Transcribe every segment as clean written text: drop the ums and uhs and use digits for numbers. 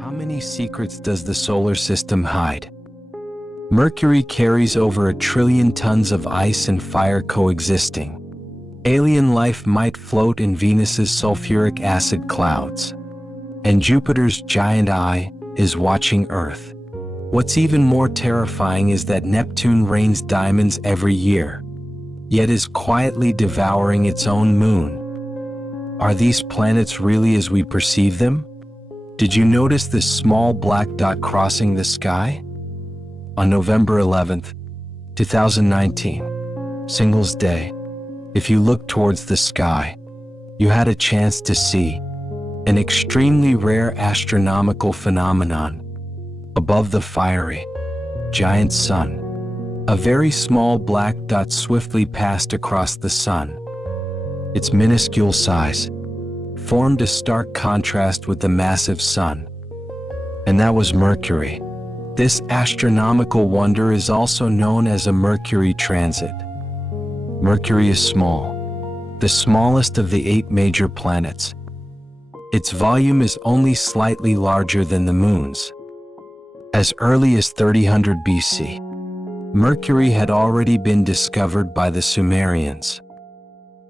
How many secrets does the solar system hide? Mercury carries over 1 trillion tons of ice and fire coexisting. Alien life might float in Venus's sulfuric acid clouds. And Jupiter's giant eye is watching Earth. What's even more terrifying is that Neptune rains diamonds every year, yet is quietly devouring its own moon. Are these planets really as we perceive them? Did you notice this small black dot crossing the sky? On November 11th, 2019, Singles Day, if you looked towards the sky, you had a chance to see an extremely rare astronomical phenomenon. Above the fiery, giant sun, a very small black dot swiftly passed across the sun. Its minuscule size formed a stark contrast with the massive sun. And that was Mercury. This astronomical wonder is also known as a Mercury transit. Mercury is small, the smallest of the 8 major planets. Its volume is only slightly larger than the Moon's. As early as 3000 BC, Mercury had already been discovered by the Sumerians.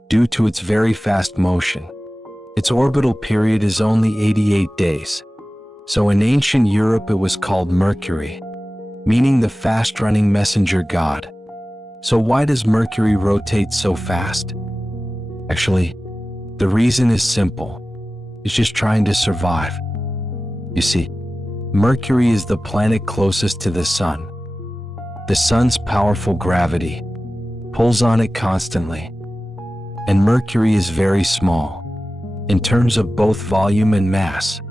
Due to its very fast motion, its orbital period is only 88 days. So in ancient Europe it was called Mercury, meaning the fast-running messenger god. So why does Mercury rotate so fast? Actually, the reason is simple. It's just trying to survive. You see, Mercury is the planet closest to the Sun. The Sun's powerful gravity pulls on it constantly. And Mercury is very small, in terms of both volume and mass.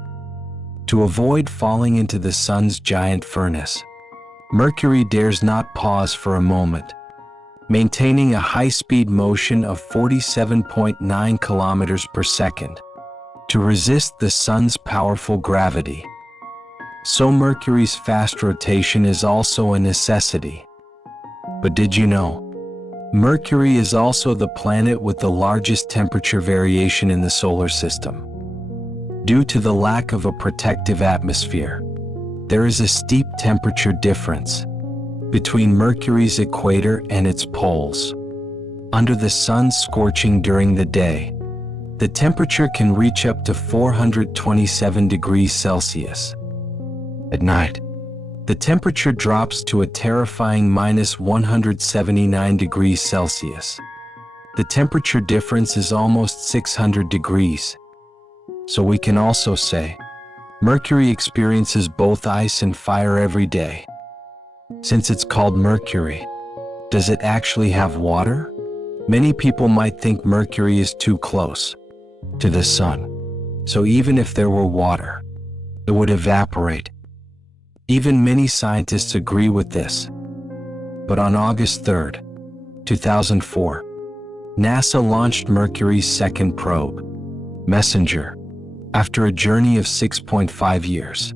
To avoid falling into the Sun's giant furnace, Mercury dares not pause for a moment, maintaining a high-speed motion of 47.9 kilometers per second to resist the Sun's powerful gravity. So Mercury's fast rotation is also a necessity. But did you know? Mercury is also the planet with the largest temperature variation in the solar system. Due to the lack of a protective atmosphere, there is a steep temperature difference between Mercury's equator and its poles. Under the sun scorching during the day, the temperature can reach up to 427 degrees Celsius. At night, the temperature drops to a terrifying -179 degrees Celsius. The temperature difference is almost 600 degrees. So we can also say, Mercury experiences both ice and fire every day. Since it's called Mercury, does it actually have water? Many people might think Mercury is too close to the sun. So even if there were water, it would evaporate. Even many scientists agree with this. But on August 3rd, 2004, NASA launched Mercury's second probe, Messenger, after a journey of 6.5 years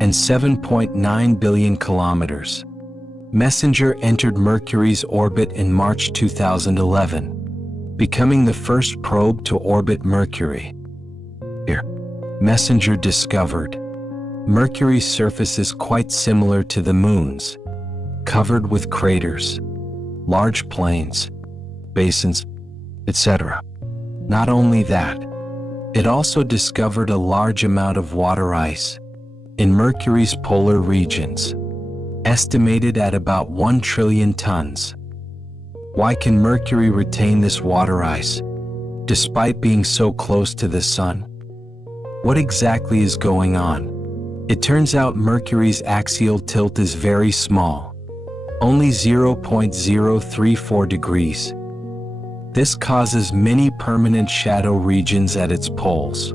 and 7.9 billion kilometers. Messenger entered Mercury's orbit in March 2011, becoming the first probe to orbit Mercury. Here, Messenger discovered Mercury's surface is quite similar to the Moon's, covered with craters, large plains, basins, etc. Not only that, it also discovered a large amount of water ice in Mercury's polar regions, estimated at about 1 trillion tons. Why can Mercury retain this water ice, despite being so close to the Sun? What exactly is going on? It turns out Mercury's axial tilt is very small, only 0.034 degrees. This causes many permanent shadow regions at its poles.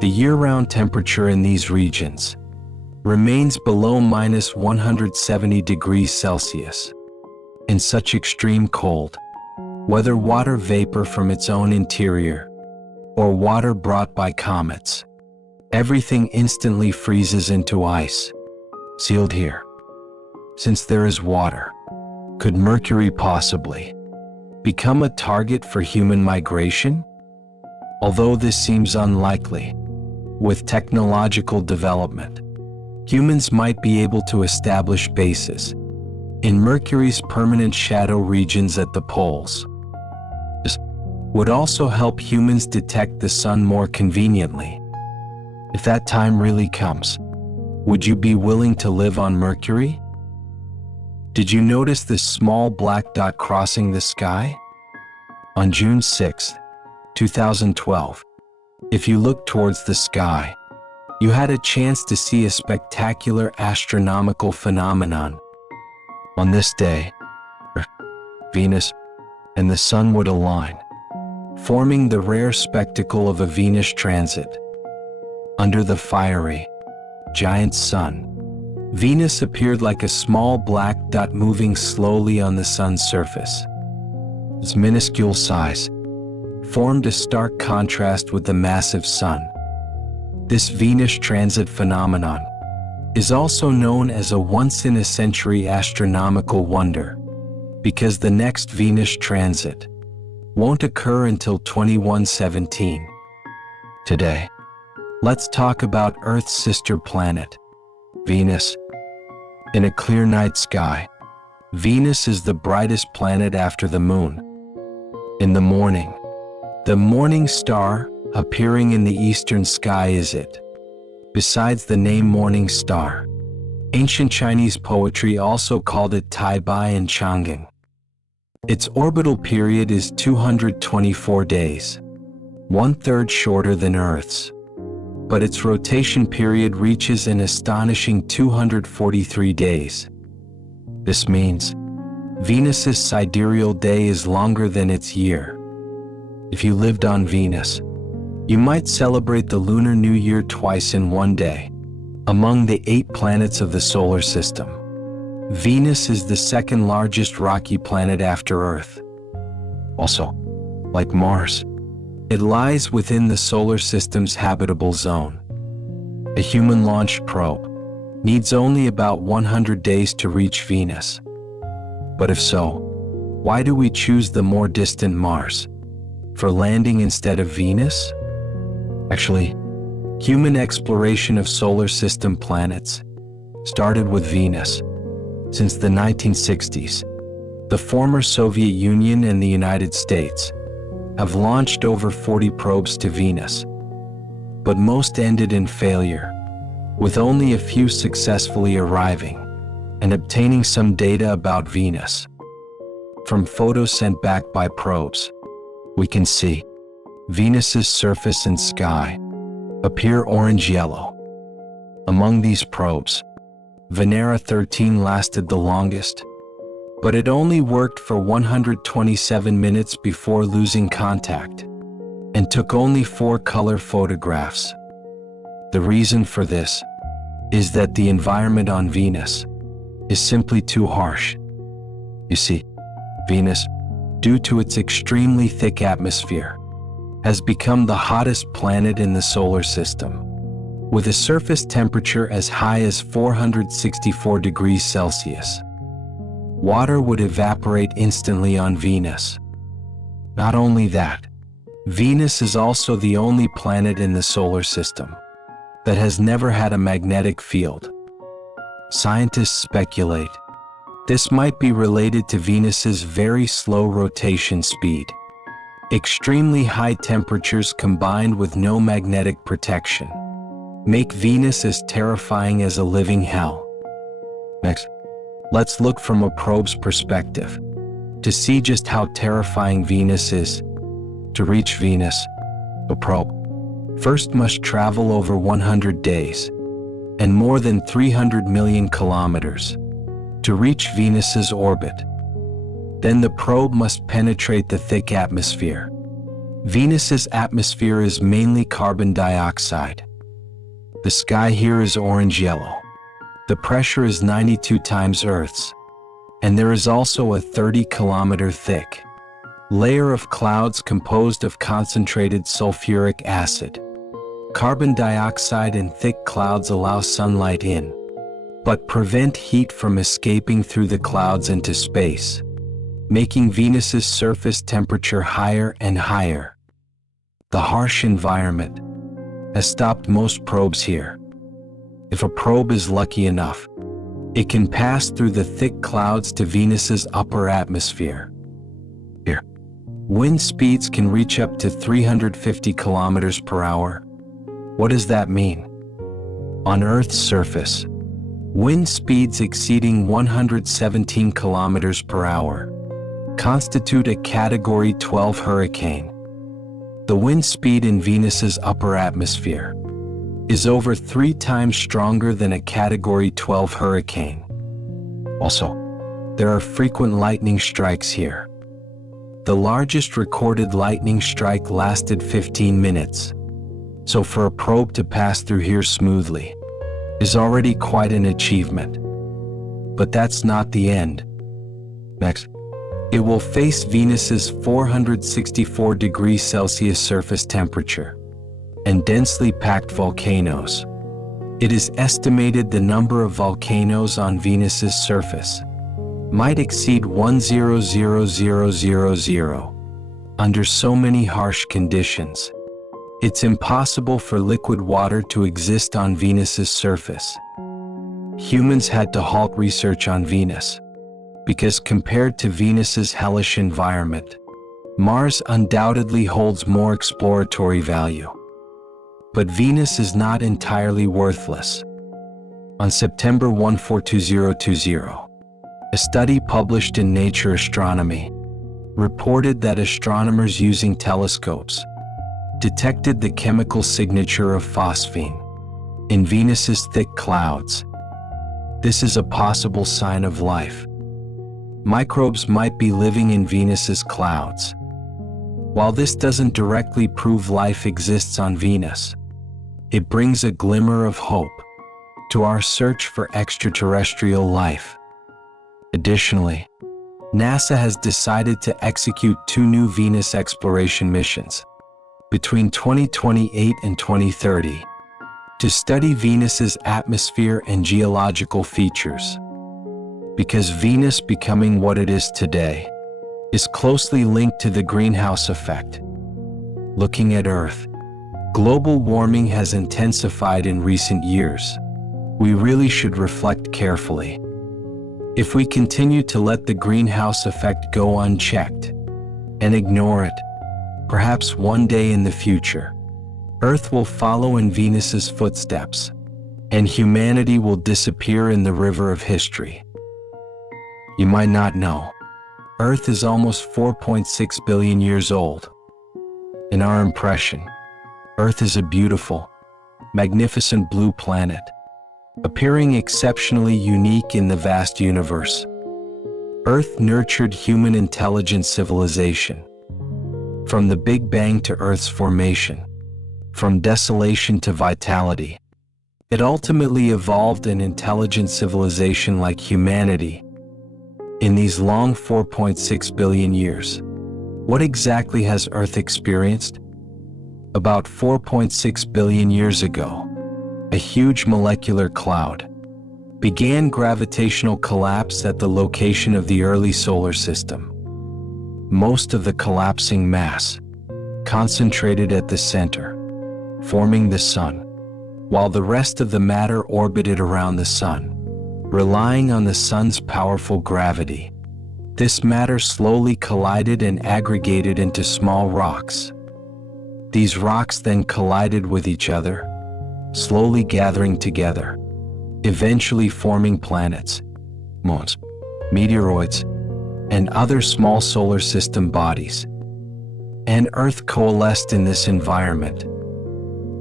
The year-round temperature in these regions remains below -170 degrees Celsius. In such extreme cold, whether water vapor from its own interior or water brought by comets, everything instantly freezes into ice, sealed here. Since there is water, could Mercury possibly become a target for human migration? Although this seems unlikely, With technological development, humans might be able to establish bases in Mercury's permanent shadow regions at the poles. This would also help humans detect the sun more conveniently. If that time really comes, would you be willing to live on Mercury? Did you notice this small black dot crossing the sky? On June 6, 2012, if you looked towards the sky, you had a chance to see a spectacular astronomical phenomenon. On this day, Venus and the Sun would align, forming the rare spectacle of a Venus transit. Under the fiery, giant Sun, Venus appeared like a small black dot moving slowly on the Sun's surface. Its minuscule size formed a stark contrast with the massive Sun. This Venus transit phenomenon is also known as a once-in-a-century astronomical wonder because the next Venus transit won't occur until 2117. Today, let's talk about Earth's sister planet, Venus. In a clear night sky, Venus is the brightest planet after the Moon. In the morning star appearing in the eastern sky is it. Besides the name morning star, ancient Chinese poetry also called it Tai Bai and Chang'an. Its orbital period is 224 days, 1/3 shorter than Earth's. But its rotation period reaches an astonishing 243 days. This means Venus's sidereal day is longer than its year. If you lived on Venus, you might celebrate the Lunar New Year twice in one day. Among the 8 planets of the solar system, Venus is the second largest rocky planet after Earth. Also, like Mars, it lies within the solar system's habitable zone. A human-launched probe needs only about 100 days to reach Venus. But if so, why do we choose the more distant Mars for landing instead of Venus? Actually, human exploration of solar system planets started with Venus. Since the 1960s, the former Soviet Union and the United States have launched over 40 probes to Venus, but most ended in failure, with only a few successfully arriving and obtaining some data about Venus. From photos sent back by probes, we can see Venus's surface and sky appear orange-yellow. Among these probes, Venera 13 lasted the longest, but it only worked for 127 minutes before losing contact and took only 4 color photographs. The reason for this is that the environment on Venus is simply too harsh. You see, Venus, due to its extremely thick atmosphere, has become the hottest planet in the solar system, with a surface temperature as high as 464 degrees Celsius. Water would evaporate instantly on Venus. Not only that, Venus is also the only planet in the solar system that has never had a magnetic field. Scientists speculate this might be related to Venus's very slow rotation speed. Extremely high temperatures combined with no magnetic protection make Venus as terrifying as a living hell. Next, let's look from a probe's perspective to see just how terrifying Venus is. To reach Venus, a probe first must travel over 100 days and more than 300 million kilometers to reach Venus's orbit. Then the probe must penetrate the thick atmosphere. Venus's atmosphere is mainly carbon dioxide. The sky here is orange-yellow. The pressure is 92 times Earth's, and there is also a 30-kilometer thick layer of clouds composed of concentrated sulfuric acid. Carbon dioxide and thick clouds allow sunlight in, but prevent heat from escaping through the clouds into space, making Venus's surface temperature higher and higher. The harsh environment has stopped most probes here. If a probe is lucky enough, it can pass through the thick clouds to Venus's upper atmosphere. Here, wind speeds can reach up to 350 kilometers per hour. What does that mean? On Earth's surface, wind speeds exceeding 117 kilometers per hour constitute a Category 12 hurricane. The wind speed in Venus's upper atmosphere is over 3 times stronger than a Category 12 hurricane. Also, there are frequent lightning strikes here. The largest recorded lightning strike lasted 15 minutes. So for a probe to pass through here smoothly is already quite an achievement. But that's not the end. Next, it will face Venus's 464 degrees Celsius surface temperature and densely packed volcanoes. It is estimated the number of volcanoes on Venus's surface might exceed 1,000,000. Under so many harsh conditions, it's impossible for liquid water to exist on Venus's surface. Humans had to halt research on Venus because compared to Venus's hellish environment, Mars undoubtedly holds more exploratory value. But Venus is not entirely worthless. On September 142020, a study published in Nature Astronomy reported that astronomers using telescopes detected the chemical signature of phosphine in Venus's thick clouds. This is a possible sign of life. Microbes might be living in Venus's clouds. While this doesn't directly prove life exists on Venus, it brings a glimmer of hope to our search for extraterrestrial life. Additionally, NASA has decided to execute 2 new Venus exploration missions between 2028 and 2030 to study Venus's atmosphere and geological features. Because Venus becoming what it is today is closely linked to the greenhouse effect. Looking at Earth, global warming has intensified in recent years. We really should reflect carefully. If we continue to let the greenhouse effect go unchecked and ignore it, perhaps one day in the future, Earth will follow in Venus's footsteps, and humanity will disappear in the river of history. You might not know, Earth is almost 4.6 billion years old. In our impression, Earth is a beautiful, magnificent blue planet, appearing exceptionally unique in the vast universe. Earth nurtured human intelligent civilization. From the Big Bang to Earth's formation, from desolation to vitality, it ultimately evolved an intelligent civilization like humanity. In these long 4.6 billion years, what exactly has Earth experienced? About 4.6 billion years ago, a huge molecular cloud began gravitational collapse at the location of the early solar system. Most of the collapsing mass concentrated at the center, forming the Sun, while the rest of the matter orbited around the Sun, relying on the Sun's powerful gravity. This matter slowly collided and aggregated into small rocks. These rocks then collided with each other, slowly gathering together, eventually forming planets, moons, meteoroids, and other small solar system bodies. And Earth coalesced in this environment.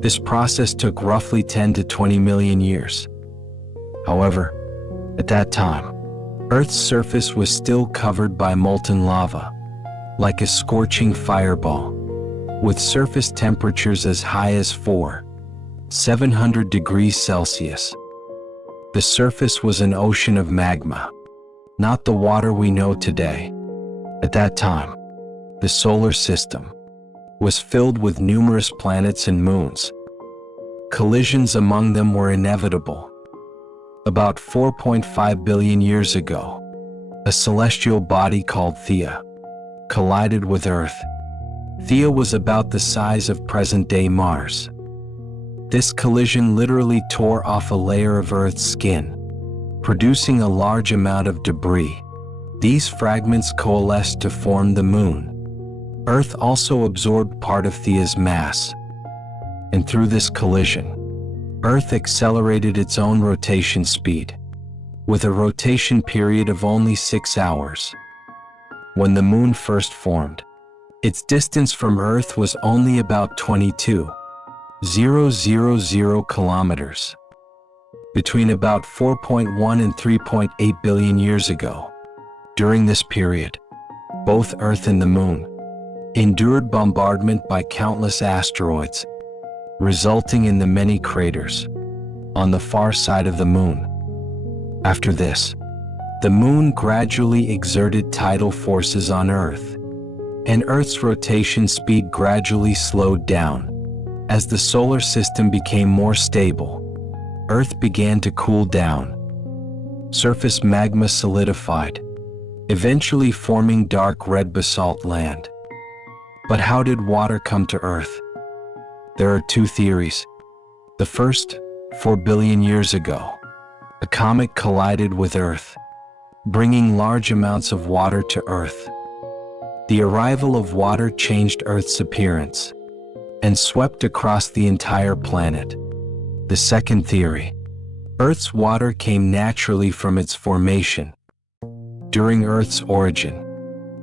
This process took roughly 10 to 20 million years. However, at that time, Earth's surface was still covered by molten lava, like a scorching fireball, with surface temperatures as high as 700 degrees Celsius. The surface was an ocean of magma, not the water we know today. At that time, the solar system was filled with numerous planets and moons. Collisions among them were inevitable. About 4.5 billion years ago, a celestial body called Theia collided with Earth. Theia was about the size of present-day Mars. This collision literally tore off a layer of Earth's skin, producing a large amount of debris. These fragments coalesced to form the Moon. Earth also absorbed part of Thea's mass, and through this collision, Earth accelerated its own rotation speed, with a rotation period of only 6 hours. When the Moon first formed, its distance from Earth was only about 22,000 kilometers, between about 4.1 and 3.8 billion years ago. During this period, both Earth and the Moon endured bombardment by countless asteroids, resulting in the many craters on the far side of the Moon. After this, the Moon gradually exerted tidal forces on Earth, and Earth's rotation speed gradually slowed down. As the solar system became more stable, Earth began to cool down. Surface magma solidified, eventually forming dark red basalt land. But how did water come to Earth? There are two theories. The first, 4 billion years ago, a comet collided with Earth, bringing large amounts of water to Earth. The arrival of water changed Earth's appearance and swept across the entire planet. The second theory, Earth's water came naturally from its formation. During Earth's origin,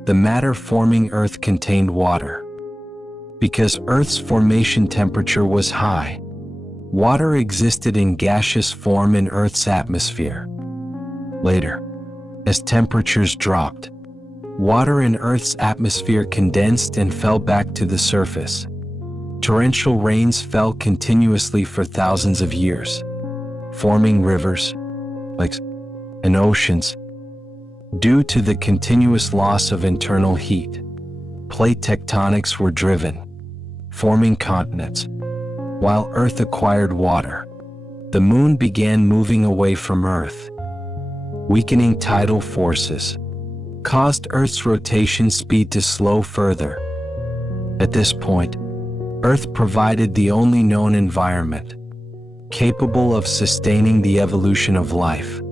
the matter forming Earth contained water. Because Earth's formation temperature was high, water existed in gaseous form in Earth's atmosphere. Later, as temperatures dropped, water in Earth's atmosphere condensed and fell back to the surface. Torrential rains fell continuously for thousands of years, forming rivers, lakes, and oceans. Due to the continuous loss of internal heat, plate tectonics were driven, forming continents. While Earth acquired water, the Moon began moving away from Earth. Weakening tidal forces caused Earth's rotation speed to slow further. At this point, Earth provided the only known environment capable of sustaining the evolution of life.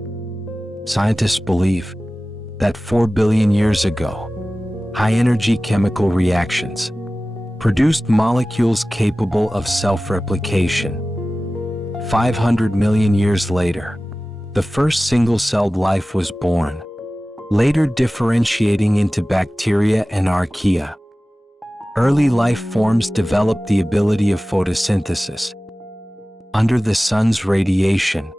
Scientists believe that 4 billion years ago, high-energy chemical reactions produced molecules capable of self-replication. 500 million years later, the first single-celled life was born, later differentiating into bacteria and archaea. Early life forms developed the ability of photosynthesis. Under the sun's radiation,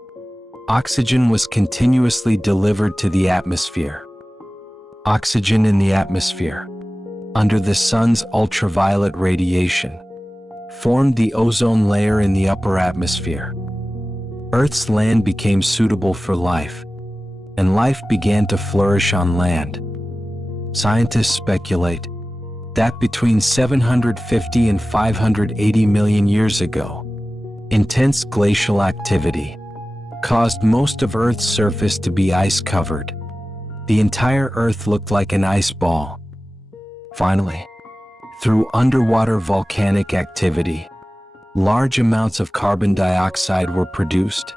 oxygen was continuously delivered to the atmosphere. Oxygen in the atmosphere, under the sun's ultraviolet radiation, formed the ozone layer in the upper atmosphere. Earth's land became suitable for life, and life began to flourish on land. Scientists speculate that between 750 and 580 million years ago, intense glacial activity caused most of Earth's surface to be ice-covered. The entire Earth looked like an ice ball. Finally, through underwater volcanic activity, large amounts of carbon dioxide were produced,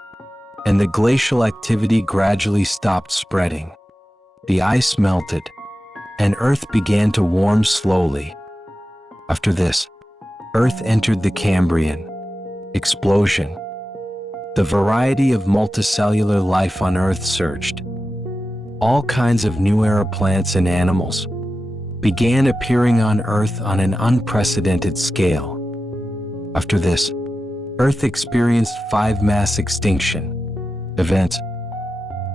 and the glacial activity gradually stopped spreading. The ice melted, and Earth began to warm slowly. After this, Earth entered the Cambrian explosion. The variety of multicellular life on Earth surged. All kinds of new era plants and animals began appearing on Earth on an unprecedented scale. After this, Earth experienced 5 mass extinction events.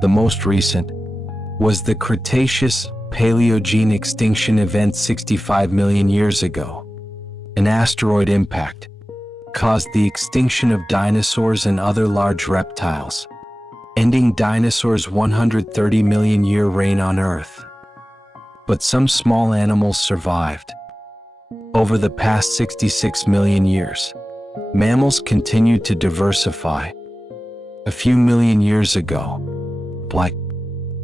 The most recent was the Cretaceous-Paleogene extinction event 65 million years ago. An asteroid impact caused the extinction of dinosaurs and other large reptiles, ending dinosaurs' 130 million year reign on Earth. But some small animals survived. Over the past 66 million years, mammals continued to diversify. A few million years ago, like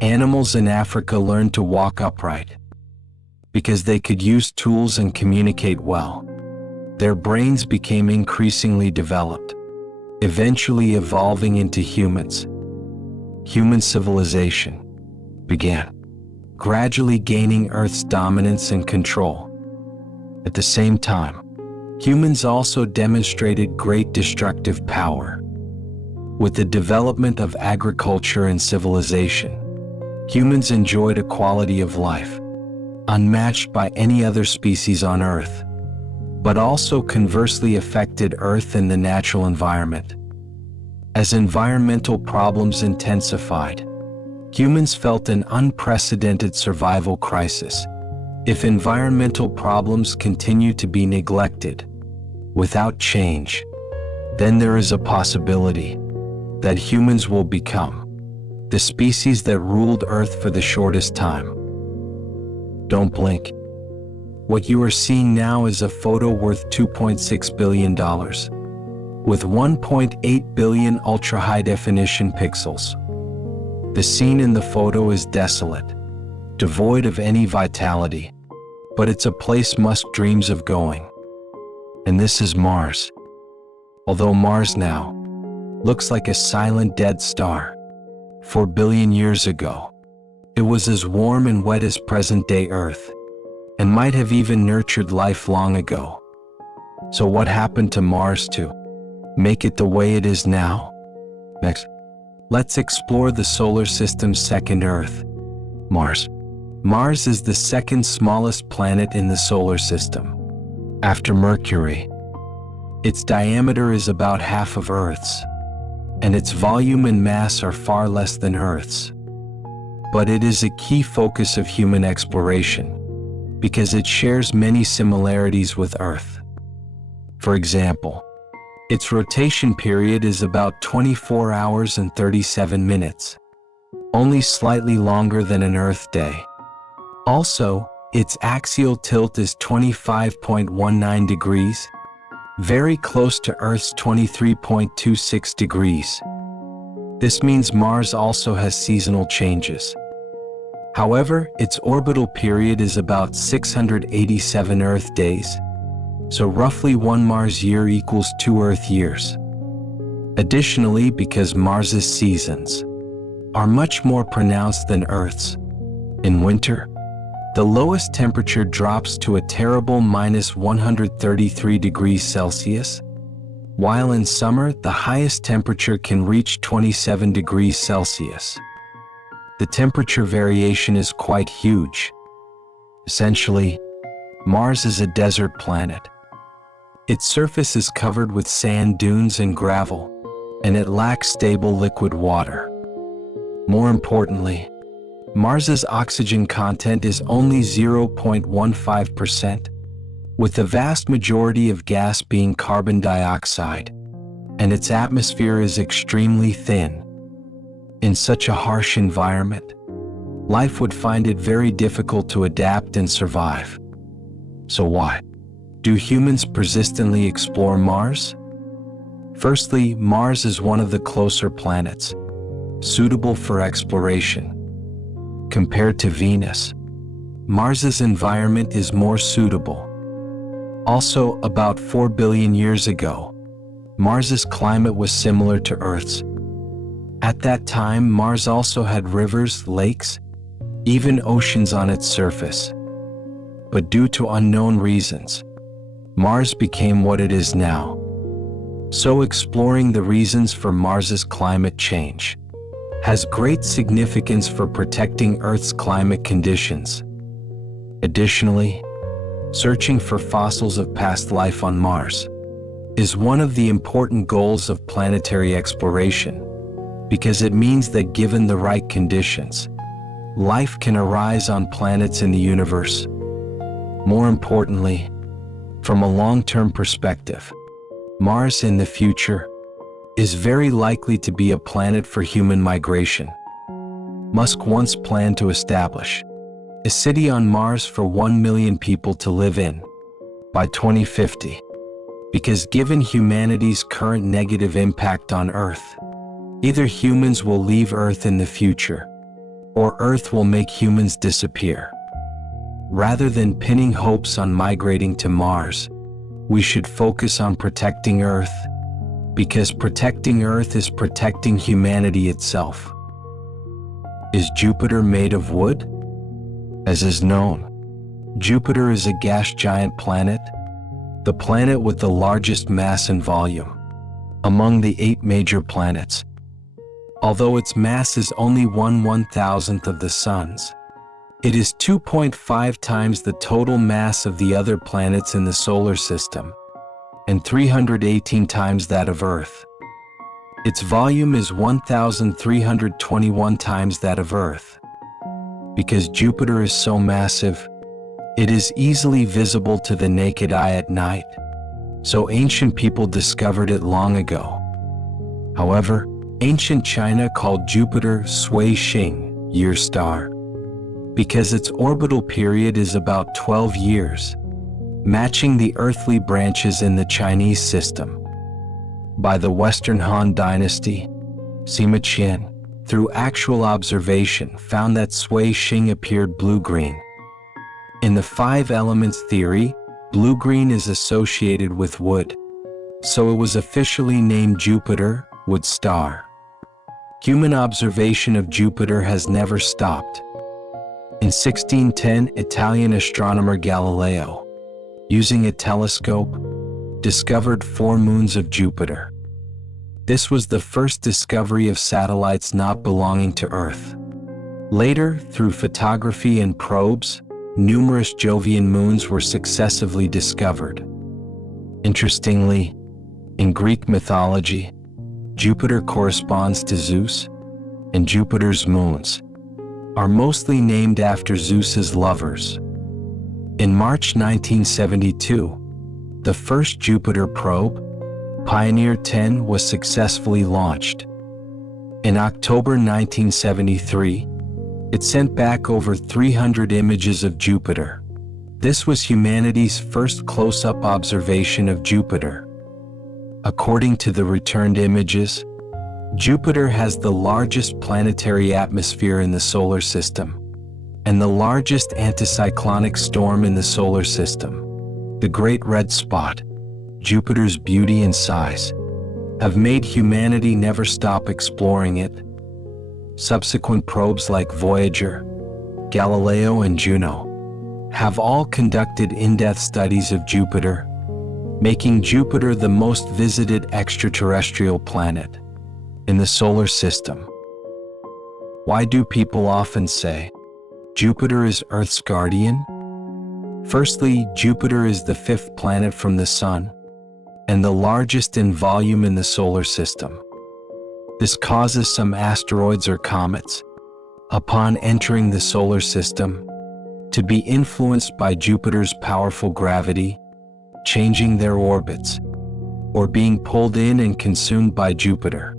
animals in Africa learned to walk upright because they could use tools and communicate well. Their brains became increasingly developed. eventually evolving into humans. Human civilization began, gradually gaining Earth's dominance and control. At the same time, humans also demonstrated great destructive power. With the development of agriculture and civilization, humans enjoyed a quality of life unmatched by any other species on Earth, but also conversely affected Earth and the natural environment. As environmental problems intensified, humans felt an unprecedented survival crisis. If environmental problems continue to be neglected without change, then there is a possibility that humans will become the species that ruled Earth for the shortest time. Don't blink. What you are seeing now is a photo worth $2.6 billion, with 1.8 billion ultra-high-definition pixels. The scene in the photo is desolate, devoid of any vitality, but it's a place most dreams of going. And this is Mars. Although Mars now looks like a silent dead star, 4 billion years ago, it was as warm and wet as present-day Earth, and might have even nurtured life long ago. So what happened to Mars to make it the way it is now? Next, let's explore the solar system's second Earth, Mars. Mars is the second smallest planet in the solar system, after Mercury. Its diameter is about half of Earth's, and its volume and mass are far less than Earth's. But it is a key focus of human exploration, because it shares many similarities with Earth. For example, its rotation period is about 24 hours and 37 minutes, only slightly longer than an Earth day. Also, its axial tilt is 25.19 degrees, very close to Earth's 23.26 degrees. This means Mars also has seasonal changes. However, its orbital period is about 687 Earth days, so roughly 1 Mars year equals 2 Earth years. Additionally, because Mars's seasons are much more pronounced than Earth's, in winter, the lowest temperature drops to a terrible -133 degrees Celsius, while in summer the highest temperature can reach 27 degrees Celsius. The temperature variation is quite huge. Essentially, Mars is a desert planet. Its surface is covered with sand dunes and gravel, and it lacks stable liquid water. More importantly, Mars's oxygen content is only 0.15%, with the vast majority of gas being carbon dioxide, and its atmosphere is extremely thin. In such a harsh environment, life would find it very difficult to adapt and survive. So why do humans persistently explore Mars? Firstly, Mars is one of the closer planets, suitable for exploration. Compared to Venus, Mars's environment is more suitable. Also, about 4 billion years ago, Mars's climate was similar to Earth's. At that time, Mars also had rivers, lakes, even oceans on its surface. But due to unknown reasons, Mars became what it is now. So exploring the reasons for Mars's climate change has great significance for protecting Earth's climate conditions. Additionally, searching for fossils of past life on Mars is one of the important goals of planetary exploration, because it means that given the right conditions, life can arise on planets in the universe. More importantly, from a long-term perspective, Mars in the future is very likely to be a planet for human migration. Musk once planned to establish a city on Mars for 1 million people to live in by 2050, because given humanity's current negative impact on Earth, either humans will leave Earth in the future, or Earth will make humans disappear. Rather than pinning hopes on migrating to Mars, we should focus on protecting Earth because protecting Earth is protecting humanity itself. Is Jupiter made of wood? As is known, Jupiter is a gas giant planet, the planet with the largest mass and volume among the 8 major planets. Although its mass is only 1/1000th of the Sun's, it is 2.5 times the total mass of the other planets in the solar system, and 318 times that of Earth. Its volume is 1,321 times that of Earth. Because Jupiter is so massive, it is easily visible to the naked eye at night, so ancient people discovered it long ago. However, ancient China called Jupiter Sui Xing, year star, because its orbital period is about 12 years, matching the earthly branches in the Chinese system. By the Western Han Dynasty, Sima Qian, through actual observation, found that Sui Xing appeared blue-green. In the 5 elements theory, blue-green is associated with wood, so it was officially named Jupiter, wood star. Human observation of Jupiter has never stopped. In 1610, Italian astronomer Galileo, using a telescope, discovered 4 moons of Jupiter. This was the first discovery of satellites not belonging to Earth. Later, through photography and probes, numerous Jovian moons were successively discovered. Interestingly, in Greek mythology, Jupiter corresponds to Zeus, and Jupiter's moons are mostly named after Zeus's lovers. In March 1972, the first Jupiter probe, Pioneer 10, was successfully launched. In October 1973, it sent back over 300 images of Jupiter. This was humanity's first close-up observation of Jupiter. According to the returned images, Jupiter has the largest planetary atmosphere in the solar system and the largest anticyclonic storm in the solar system. The Great Red Spot, Jupiter's beauty and size, have made humanity never stop exploring it. Subsequent probes like Voyager, Galileo, and Juno have all conducted in-depth studies of Jupiter, making Jupiter the most visited extraterrestrial planet in the solar system. Why do people often say Jupiter is Earth's guardian? Firstly, Jupiter is the 5th planet from the Sun and the largest in volume in the solar system. This causes some asteroids or comets, upon entering the solar system, to be influenced by Jupiter's powerful gravity, changing their orbits, or being pulled in and consumed by Jupiter.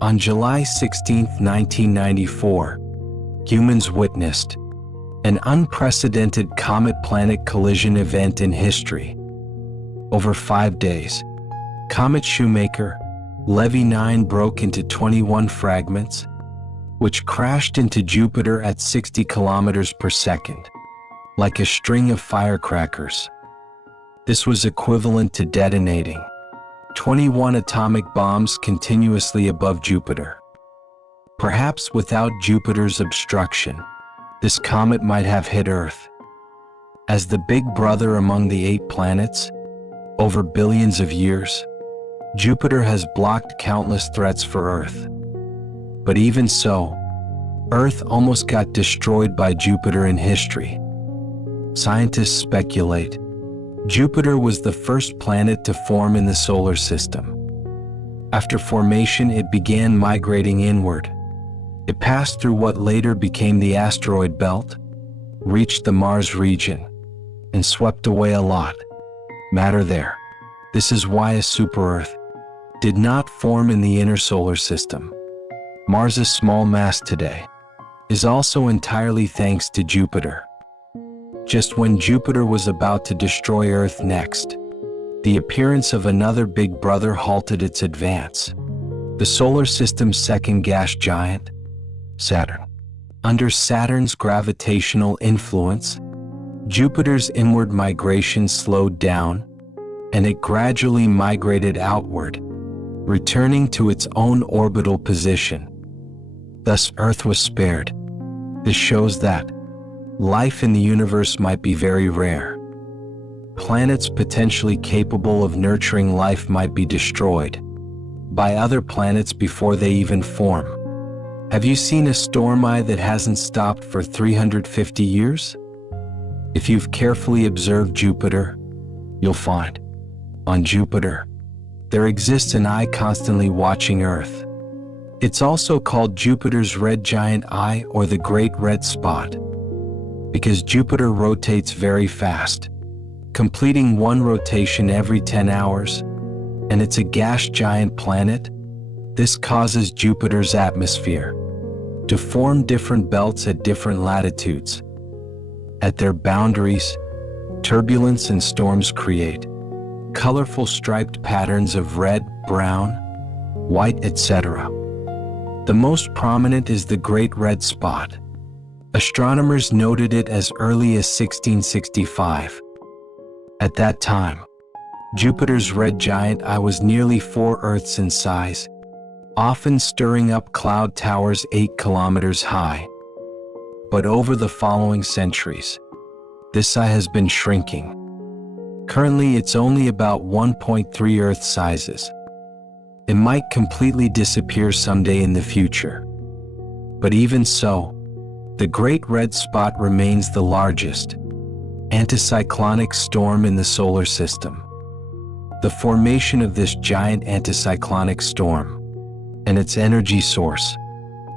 On July 16, 1994, humans witnessed an unprecedented comet-planet collision event in history. Over 5 days, Comet Shoemaker, Levy 9 broke into 21 fragments, which crashed into Jupiter at 60 kilometers per second, like a string of firecrackers. This was equivalent to detonating 21 atomic bombs continuously above Jupiter. Perhaps without Jupiter's obstruction, this comet might have hit Earth. As the big brother among the 8 planets, over billions of years, Jupiter has blocked countless threats for Earth. But even so, Earth almost got destroyed by Jupiter in history. Scientists speculate Jupiter was the first planet to form in the solar system. After formation, it began migrating inward. It passed through what later became the asteroid belt, reached the Mars region, and swept away a lot matter there. This is why a super-Earth did not form in the inner solar system. Mars's small mass today is also entirely thanks to Jupiter. Just when Jupiter was about to destroy Earth next, the appearance of another big brother halted its advance. The solar system's second gas giant, Saturn. Under Saturn's gravitational influence, Jupiter's inward migration slowed down, and it gradually migrated outward, returning to its own orbital position. Thus, Earth was spared. This shows that life in the universe might be very rare. Planets potentially capable of nurturing life might be destroyed by other planets before they even form. Have you seen a storm eye that hasn't stopped for 350 years? If you've carefully observed Jupiter, you'll find, on Jupiter, there exists an eye constantly watching Earth. It's also called Jupiter's red giant eye or the Great Red Spot, because Jupiter rotates very fast, completing one rotation every 10 hours, and it's a gas giant planet. This causes Jupiter's atmosphere to form different belts at different latitudes. At their boundaries, turbulence and storms create colorful striped patterns of red, brown, white, etc. The most prominent is the Great Red Spot. Astronomers noted it as early as 1665. At that time, Jupiter's red giant eye was nearly 4 Earths in size, often stirring up cloud towers 8 kilometers high. But over the following centuries, this eye has been shrinking. Currently, it's only about 1.3 Earth sizes. It might completely disappear someday in the future. But even so, the Great Red Spot remains the largest anticyclonic storm in the solar system. The formation of this giant anticyclonic storm and its energy source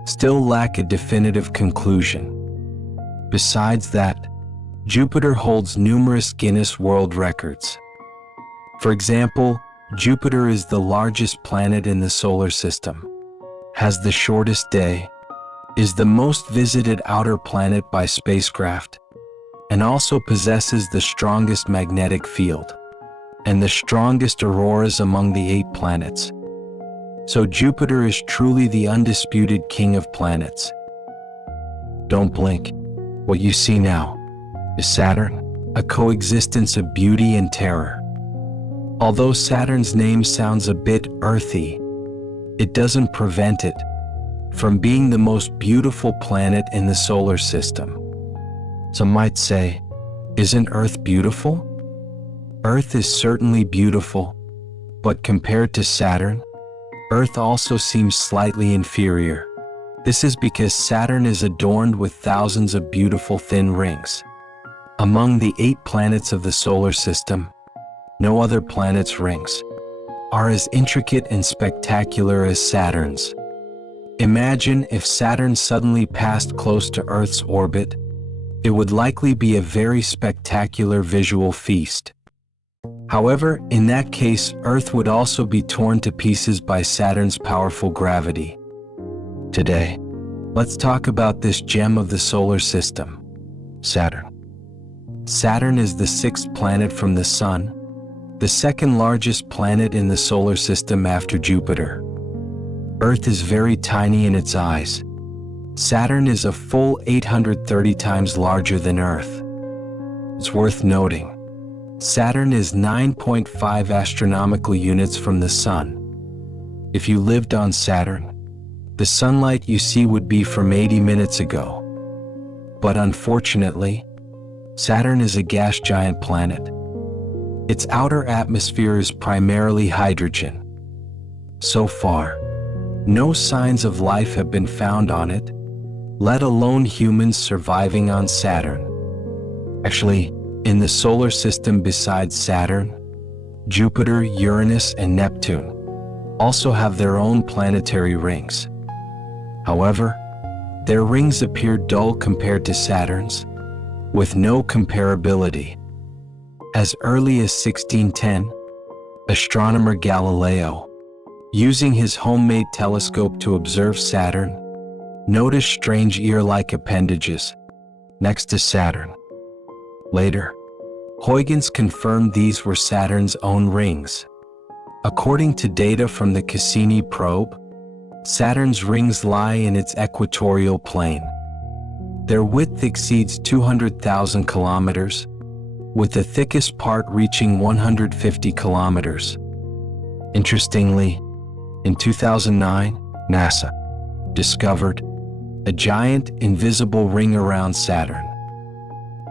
still lack a definitive conclusion. Besides that, Jupiter holds numerous Guinness World Records. For example, Jupiter is the largest planet in the solar system, has the shortest day, is the most visited outer planet by spacecraft, and also possesses the strongest magnetic field and the strongest auroras among the 8 planets. So Jupiter is truly the undisputed king of planets. Don't blink. What you see now is Saturn, a coexistence of beauty and terror. Although Saturn's name sounds a bit earthy, it doesn't prevent it from being the most beautiful planet in the solar system. Some might say, isn't Earth beautiful? Earth is certainly beautiful, but compared to Saturn, Earth also seems slightly inferior. This is because Saturn is adorned with thousands of beautiful thin rings. Among the 8 planets of the solar system, no other planet's rings are as intricate and spectacular as Saturn's. Imagine if Saturn suddenly passed close to Earth's orbit. It would likely be a very spectacular visual feast. However, in that case, Earth would also be torn to pieces by Saturn's powerful gravity. Today, let's talk about this gem of the solar system, Saturn. Saturn is the 6th planet from the Sun, the 2nd largest planet in the solar system after Jupiter. Earth is very tiny in its eyes. Saturn is a full 830 times larger than Earth. It's worth noting, Saturn is 9.5 astronomical units from the Sun. If you lived on Saturn, the sunlight you see would be from 80 minutes ago. But unfortunately, Saturn is a gas giant planet. Its outer atmosphere is primarily hydrogen. So far, no signs of life have been found on it, let alone humans surviving on Saturn. Actually, in the solar system besides Saturn, Jupiter, Uranus, and Neptune also have their own planetary rings. However, their rings appear dull compared to Saturn's, with no comparability. As early as 1610, astronomer Galileo, using his homemade telescope to observe Saturn, noticed strange ear-like appendages next to Saturn. Later, Huygens confirmed these were Saturn's own rings. According to data from the Cassini probe, Saturn's rings lie in its equatorial plane. Their width exceeds 200,000 kilometers, with the thickest part reaching 150 kilometers. Interestingly, In 2009, NASA discovered a giant invisible ring around Saturn.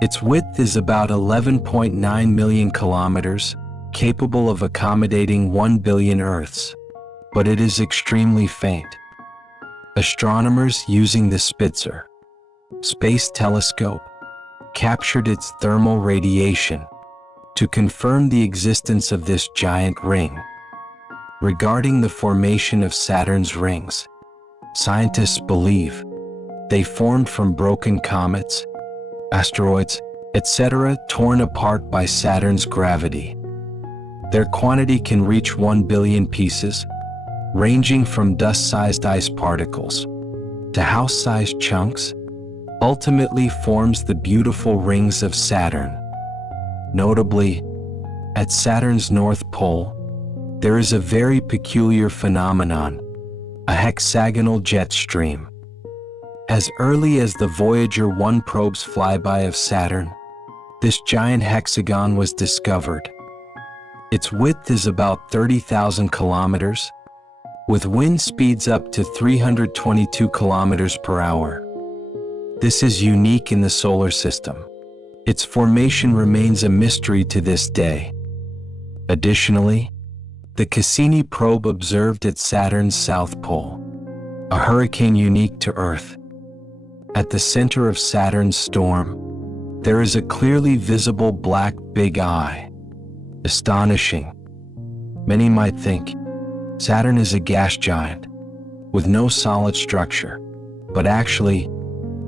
Its width is about 11.9 million kilometers, capable of accommodating 1 billion Earths, but it is extremely faint. Astronomers using the Spitzer space telescope captured its thermal radiation to confirm the existence of this giant ring. Regarding the formation of Saturn's rings, scientists believe they formed from broken comets, asteroids, etc., torn apart by Saturn's gravity. Their quantity can reach 1 billion pieces, ranging from dust-sized ice particles to house-sized chunks, ultimately forms the beautiful rings of Saturn. Notably, at Saturn's North Pole, there is a very peculiar phenomenon, a hexagonal jet stream. As early as the Voyager 1 probe's flyby of Saturn, this giant hexagon was discovered. Its width is about 30,000 kilometers, with wind speeds up to 322 kilometers per hour. This is unique in the solar system. Its formation remains a mystery to this day. Additionally, the Cassini probe observed at Saturn's south pole a hurricane unique to Earth. At the center of Saturn's storm, there is a clearly visible black big eye. Astonishing. Many might think Saturn is a gas giant with no solid structure, but actually,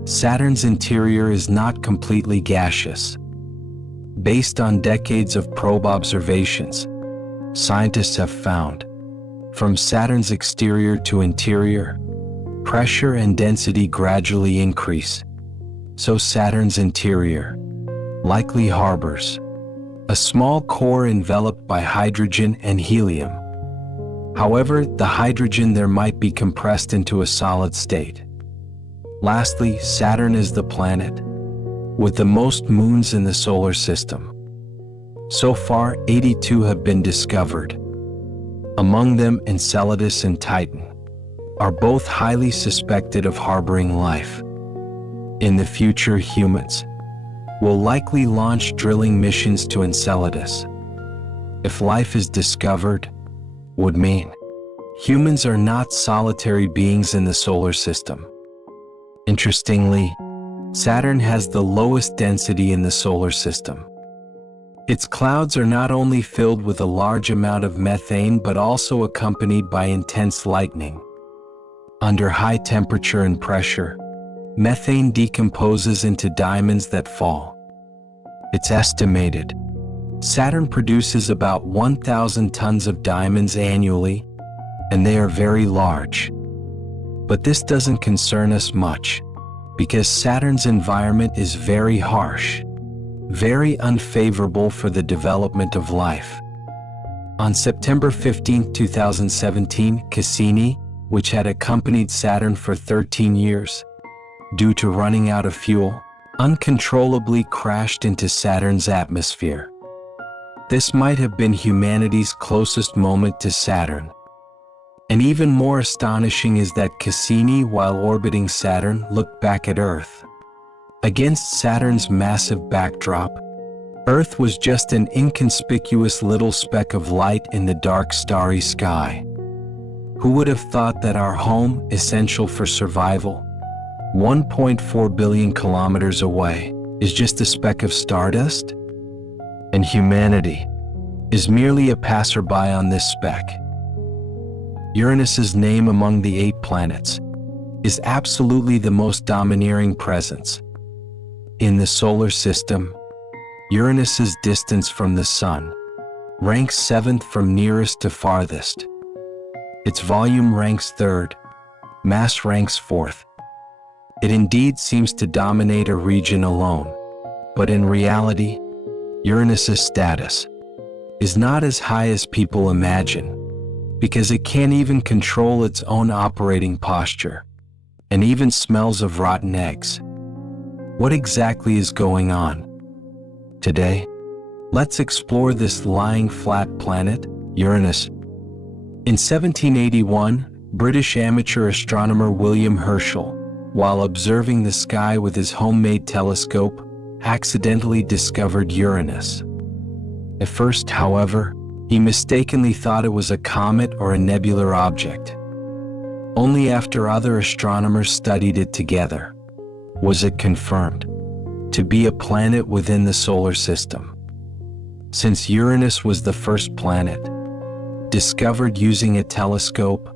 Saturn's interior is not completely gaseous. Based on decades of probe observations, scientists have found, from Saturn's exterior to interior, pressure and density gradually increase, so Saturn's interior likely harbors a small core enveloped by hydrogen and helium. However, the hydrogen there might be compressed into a solid state. Lastly, Saturn is the planet with the most moons in the solar system. So far, 82 have been discovered. Among them, Enceladus and Titan are both highly suspected of harboring life. In the future, humans will likely launch drilling missions to Enceladus. If life is discovered, would mean humans are not solitary beings in the solar system. Interestingly, Saturn has the lowest density in the solar system. Its clouds are not only filled with a large amount of methane but also accompanied by intense lightning. Under high temperature and pressure, methane decomposes into diamonds that fall. It's estimated Saturn produces about 1,000 tons of diamonds annually, and they are very large. But this doesn't concern us much, because Saturn's environment is very harsh, very unfavorable for the development of life. On September 15, 2017, Cassini, which had accompanied Saturn for 13 years, due to running out of fuel, uncontrollably crashed into Saturn's atmosphere. This might have been humanity's closest moment to Saturn. And even more astonishing is that Cassini, while orbiting Saturn, looked back at Earth. Against Saturn's massive backdrop, Earth was just an inconspicuous little speck of light in the dark starry sky. Who would have thought that our home, essential for survival, 1.4 billion kilometers away, is just a speck of stardust? And humanity is merely a passerby on this speck. Uranus's name among the 8 planets is absolutely the most domineering presence. In the solar system, Uranus's distance from the Sun ranks 7th from nearest to farthest. Its volume ranks 3rd, mass ranks 4th. It indeed seems to dominate a region alone, but in reality, Uranus's status is not as high as people imagine, because it can't even control its own operating posture, and even smells of rotten eggs. What exactly is going on? Today, let's explore this lying flat planet, Uranus. In 1781, British amateur astronomer William Herschel, while observing the sky with his homemade telescope, accidentally discovered Uranus. At first, however, he mistakenly thought it was a comet or a nebular object. Only after other astronomers studied it together was it confirmed to be a planet within the solar system. Since Uranus was the first planet discovered using a telescope,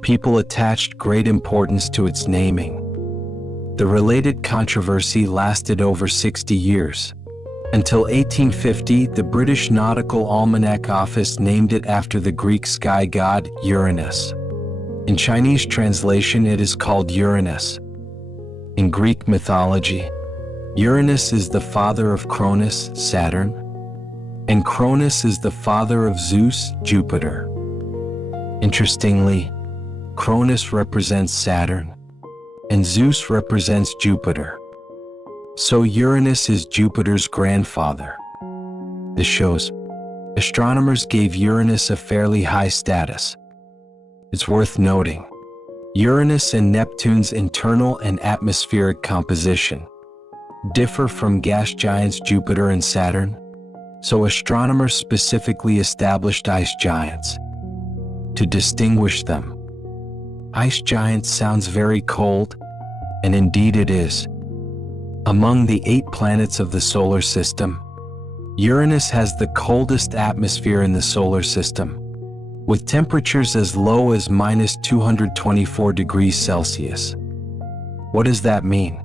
people attached great importance to its naming. The related controversy lasted over 60 years. Until 1850, the British Nautical Almanac Office named it after the Greek sky god Uranus. In Chinese translation, it is called Uranus. In Greek mythology, Uranus is the father of Cronus, Saturn, and Cronus is the father of Zeus, Jupiter. Interestingly, Cronus represents Saturn, and Zeus represents Jupiter. So Uranus is Jupiter's grandfather. This shows astronomers gave Uranus a fairly high status. It's worth noting, Uranus and Neptune's internal and atmospheric composition differ from gas giants Jupiter and Saturn, so astronomers specifically established ice giants to distinguish them. Ice giant sounds very cold, and indeed it is. Among the 8 planets of the solar system, Uranus has the coldest atmosphere in the solar system, with temperatures as low as -224 degrees Celsius. What does that mean?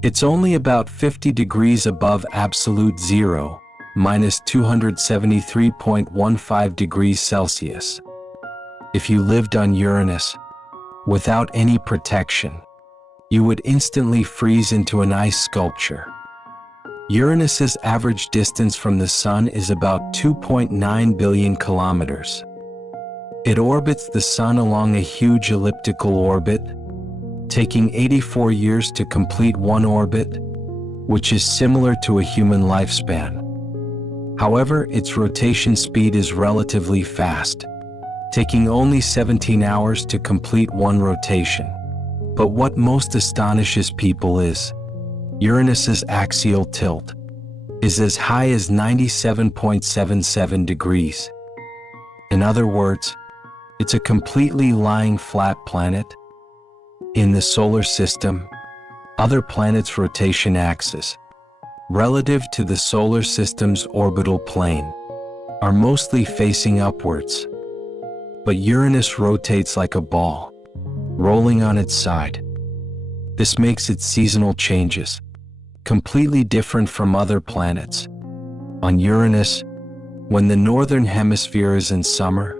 It's only about 50 degrees above absolute zero, -273.15 degrees Celsius. If you lived on Uranus, without any protection, you would instantly freeze into an ice sculpture. Uranus's average distance from the Sun is about 2.9 billion kilometers. It orbits the Sun along a huge elliptical orbit, taking 84 years to complete one orbit, which is similar to a human lifespan. However, its rotation speed is relatively fast, taking only 17 hours to complete one rotation. But what most astonishes people is Uranus's axial tilt is as high as 97.77 degrees. In other words, it's a completely lying flat planet. In the solar system, other planets' rotation axes, relative to the solar system's orbital plane, are mostly facing upwards. But Uranus rotates like a ball, rolling on its side. This makes its seasonal changes completely different from other planets. On Uranus, when the northern hemisphere is in summer,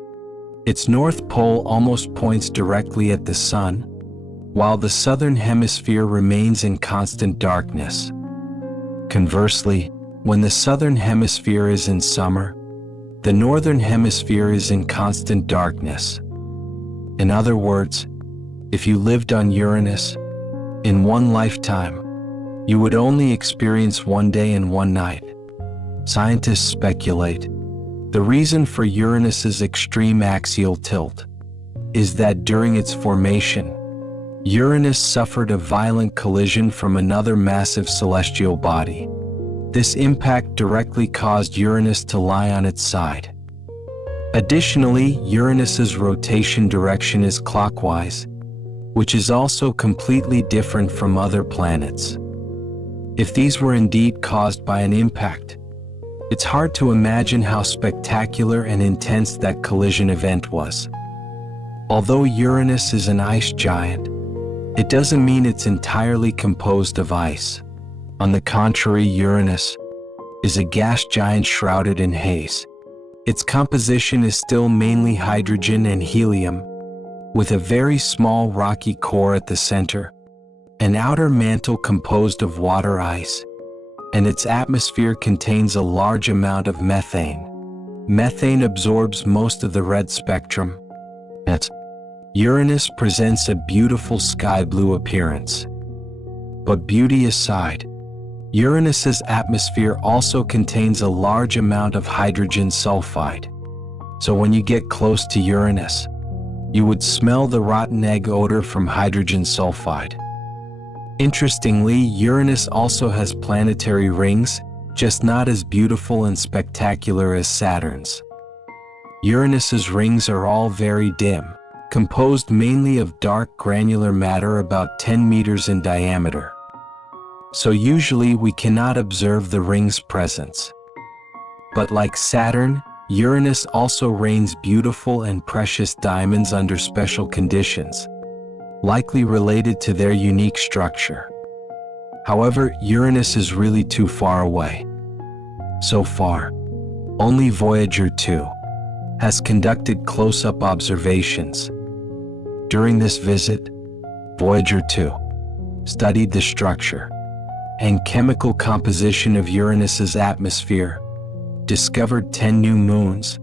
its north pole almost points directly at the Sun, while the southern hemisphere remains in constant darkness. Conversely, when the southern hemisphere is in summer, the northern hemisphere is in constant darkness. In other words, if you lived on Uranus, in one lifetime, you would only experience one day and one night. Scientists speculate the reason for Uranus's extreme axial tilt is that during its formation, Uranus suffered a violent collision from another massive celestial body. This impact directly caused Uranus to lie on its side. Additionally, Uranus's rotation direction is clockwise, which is also completely different from other planets. If these were indeed caused by an impact, it's hard to imagine how spectacular and intense that collision event was. Although Uranus is an ice giant, it doesn't mean it's entirely composed of ice. On the contrary, Uranus is a gas giant shrouded in haze. Its composition is still mainly hydrogen and helium, with a very small rocky core at the center, an outer mantle composed of water ice, and its atmosphere contains a large amount of methane. Methane absorbs most of the red spectrum. Uranus presents a beautiful sky blue appearance. But beauty aside, Uranus's atmosphere also contains a large amount of hydrogen sulfide. So when you get close to Uranus, you would smell the rotten egg odor from hydrogen sulfide. Interestingly, Uranus also has planetary rings, just not as beautiful and spectacular as Saturn's. Uranus's rings are all very dim, composed mainly of dark granular matter about 10 meters in diameter. So usually we cannot observe the ring's presence. But like Saturn, Uranus also rains beautiful and precious diamonds under special conditions, likely related to their unique structure. However, Uranus is really too far away. So far, only Voyager 2 has conducted close-up observations. During this visit, Voyager 2 studied the structure and chemical composition of Uranus's atmosphere, discovered 10 new moons,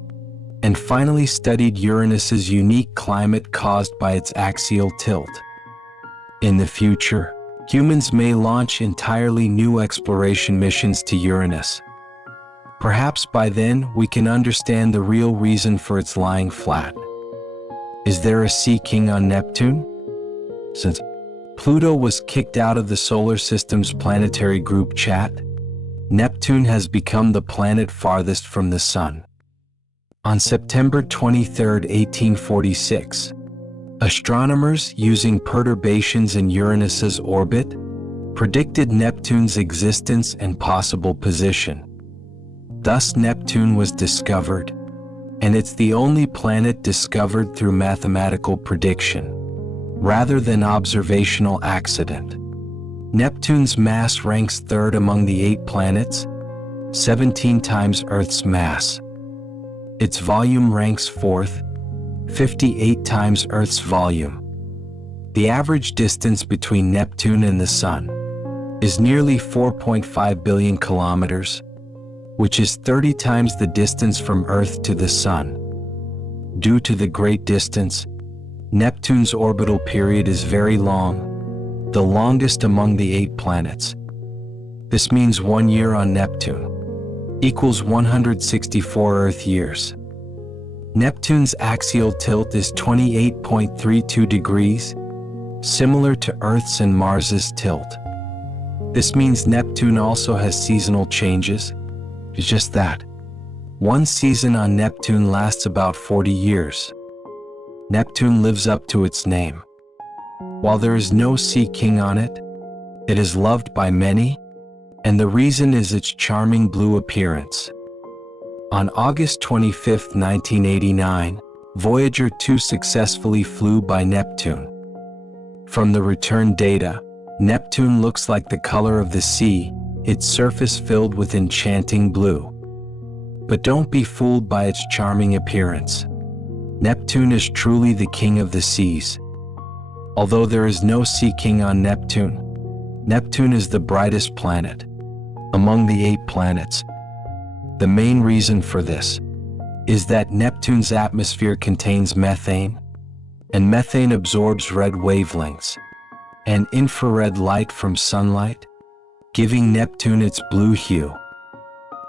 and finally studied Uranus's unique climate caused by its axial tilt. In the future, humans may launch entirely new exploration missions to Uranus. Perhaps by then we can understand the real reason for its lying flat. Is there a sea king on Neptune? Since Pluto was kicked out of the solar system's planetary group chat, Neptune has become the planet farthest from the Sun. On September 23, 1846, astronomers using perturbations in Uranus's orbit predicted Neptune's existence and possible position. Thus Neptune was discovered, and it's the only planet discovered through mathematical prediction, rather than observational accident. Neptune's mass ranks third among the 8 planets, 17 times Earth's mass. Its volume ranks fourth, 58 times Earth's volume. The average distance between Neptune and the Sun is nearly 4.5 billion kilometers, which is 30 times the distance from Earth to the Sun. Due to the great distance, Neptune's orbital period is very long, the longest among the 8 planets. This means 1 year on Neptune equals 164 Earth years. Neptune's axial tilt is 28.32 degrees, similar to Earth's and Mars's tilt. This means Neptune also has seasonal changes. It's just that one season on Neptune lasts about 40 years. Neptune lives up to its name. While there is no sea king on it, it is loved by many, and the reason is its charming blue appearance. On August 25, 1989, Voyager 2 successfully flew by Neptune. From the return data, Neptune looks like the color of the sea, its surface filled with enchanting blue. But don't be fooled by its charming appearance. Neptune is truly the king of the seas. Although there is no sea king on Neptune, Neptune is the brightest planet among the 8 planets. The main reason for this is that Neptune's atmosphere contains methane, and methane absorbs red wavelengths and infrared light from sunlight, giving Neptune its blue hue.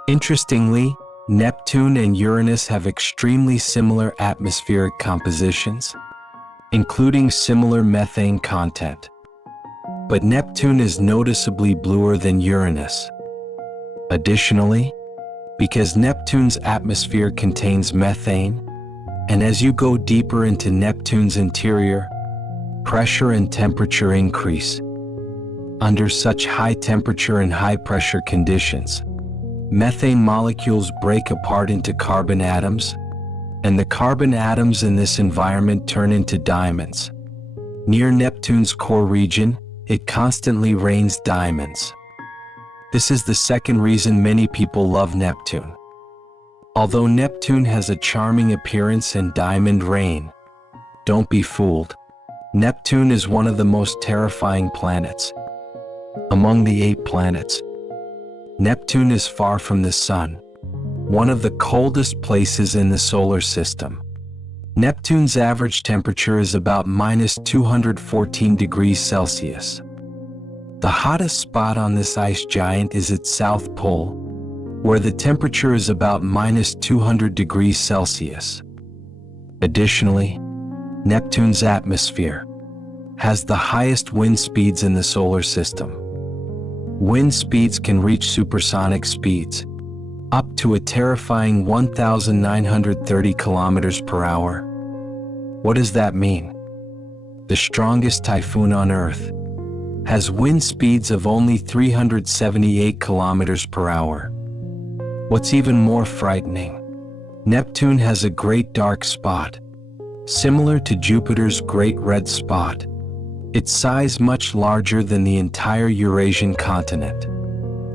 Interestingly, Neptune and Uranus have extremely similar atmospheric compositions, including similar methane content. But Neptune is noticeably bluer than Uranus. Additionally, because Neptune's atmosphere contains methane, and as you go deeper into Neptune's interior, pressure and temperature increase. Under such high temperature and high pressure conditions, methane molecules break apart into carbon atoms, and the carbon atoms in this environment turn into diamonds. Near Neptune's core region, it constantly rains diamonds. This is the second reason many people love Neptune. Although Neptune has a charming appearance and diamond rain, don't be fooled. Neptune is one of the most terrifying planets. Among the 8 planets, Neptune is far from the Sun, one of the coldest places in the solar system. Neptune's average temperature is about -214 degrees Celsius. The hottest spot on this ice giant is its south pole, where the temperature is about -200 degrees Celsius. Additionally, Neptune's atmosphere has the highest wind speeds in the solar system. Wind speeds can reach supersonic speeds, up to a terrifying 1,930 kilometers per hour. What does that mean? The strongest typhoon on Earth has wind speeds of only 378 kilometers per hour. What's even more frightening, Neptune has a great dark spot, similar to Jupiter's Great Red Spot. Its size much larger than the entire Eurasian continent.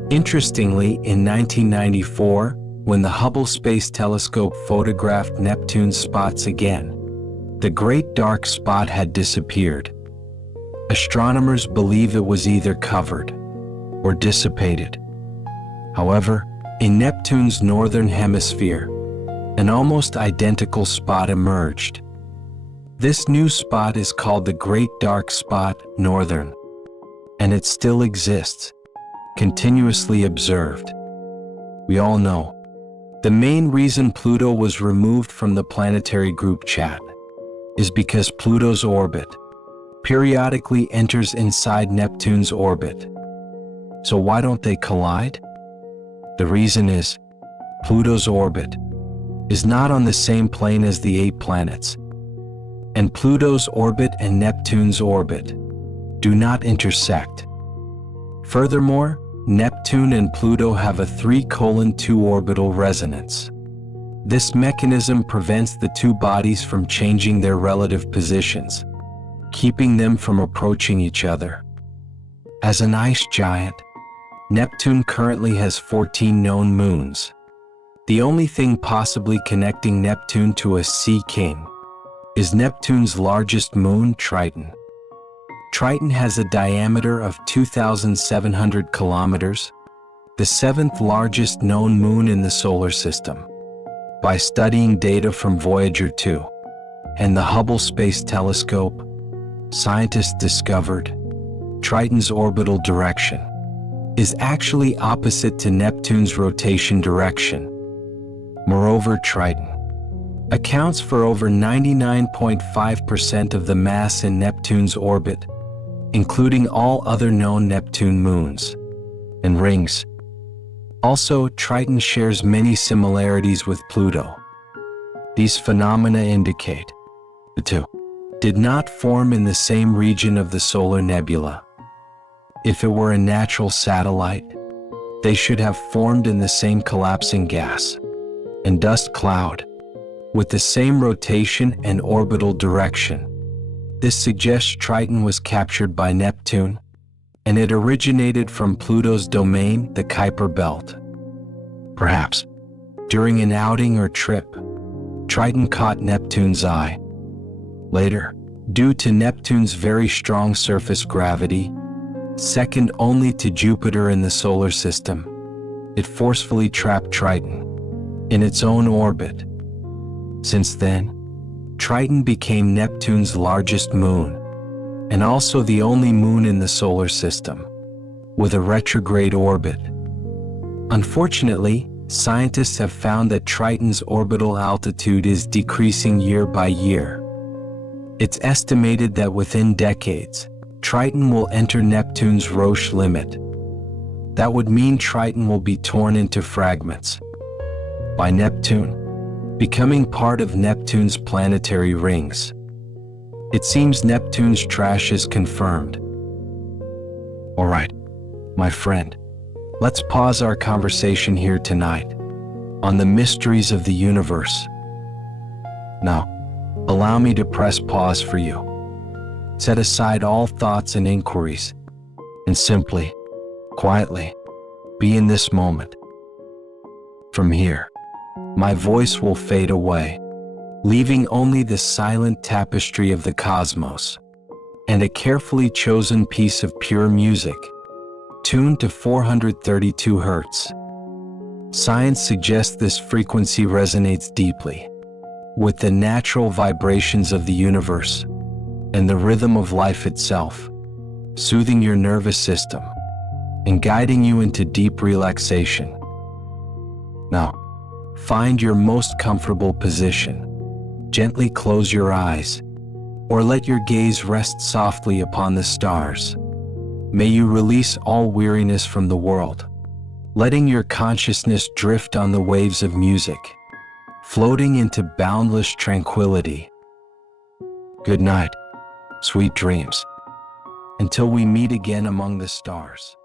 Interestingly, in 1994, when the Hubble Space Telescope photographed Neptune's spots again, the Great Dark Spot had disappeared. Astronomers believe it was either covered or dissipated. However, in Neptune's northern hemisphere, an almost identical spot emerged. This new spot is called the Great Dark Spot Northern, and it still exists, continuously observed. We all know the main reason Pluto was removed from the planetary group chat is because Pluto's orbit periodically enters inside Neptune's orbit. So why don't they collide? The reason is Pluto's orbit is not on the same plane as the 8 planets, and Pluto's orbit and Neptune's orbit do not intersect. Furthermore, Neptune and Pluto have a 3:2 orbital resonance. This mechanism prevents the two bodies from changing their relative positions, keeping them from approaching each other. As an ice giant, Neptune currently has 14 known moons. The only thing possibly connecting Neptune to a sea king is Neptune's largest moon, Triton. Triton has a diameter of 2,700 kilometers, the 7th largest known moon in the solar system. By studying data from Voyager 2 and the Hubble Space Telescope, scientists discovered Triton's orbital direction is actually opposite to Neptune's rotation direction. Moreover, Triton accounts for over 99.5% of the mass in Neptune's orbit, including all other known Neptune moons and rings. Also, Triton shares many similarities with Pluto. These phenomena indicate the two did not form in the same region of the solar nebula. If it were a natural satellite, they should have formed in the same collapsing gas and dust cloud, with the same rotation and orbital direction. This suggests Triton was captured by Neptune, and it originated from Pluto's domain, the Kuiper Belt. Perhaps, during an outing or trip, Triton caught Neptune's eye. Later, due to Neptune's very strong surface gravity, second only to Jupiter in the solar system, it forcefully trapped Triton in its own orbit. Since then, Triton became Neptune's largest moon, and also the only moon in the solar system with a retrograde orbit. Unfortunately, scientists have found that Triton's orbital altitude is decreasing year by year. It's estimated that within decades, Triton will enter Neptune's Roche limit. That would mean Triton will be torn into fragments by Neptune, becoming part of Neptune's planetary rings. It seems Neptune's trash is confirmed. All right, my friend, let's pause our conversation here tonight on the mysteries of the universe. Now, allow me to press pause for you. Set aside all thoughts and inquiries, and simply, quietly, be in this moment. From here, my voice will fade away, leaving only the silent tapestry of the cosmos and a carefully chosen piece of pure music, tuned to 432 Hz. Science suggests this frequency resonates deeply with the natural vibrations of the universe and the rhythm of life itself, soothing your nervous system and guiding you into deep relaxation. Now, find your most comfortable position. Gently close your eyes, or let your gaze rest softly upon the stars. May you release all weariness from the world, letting your consciousness drift on the waves of music, floating into boundless tranquility. Good night, sweet dreams, until we meet again among the stars.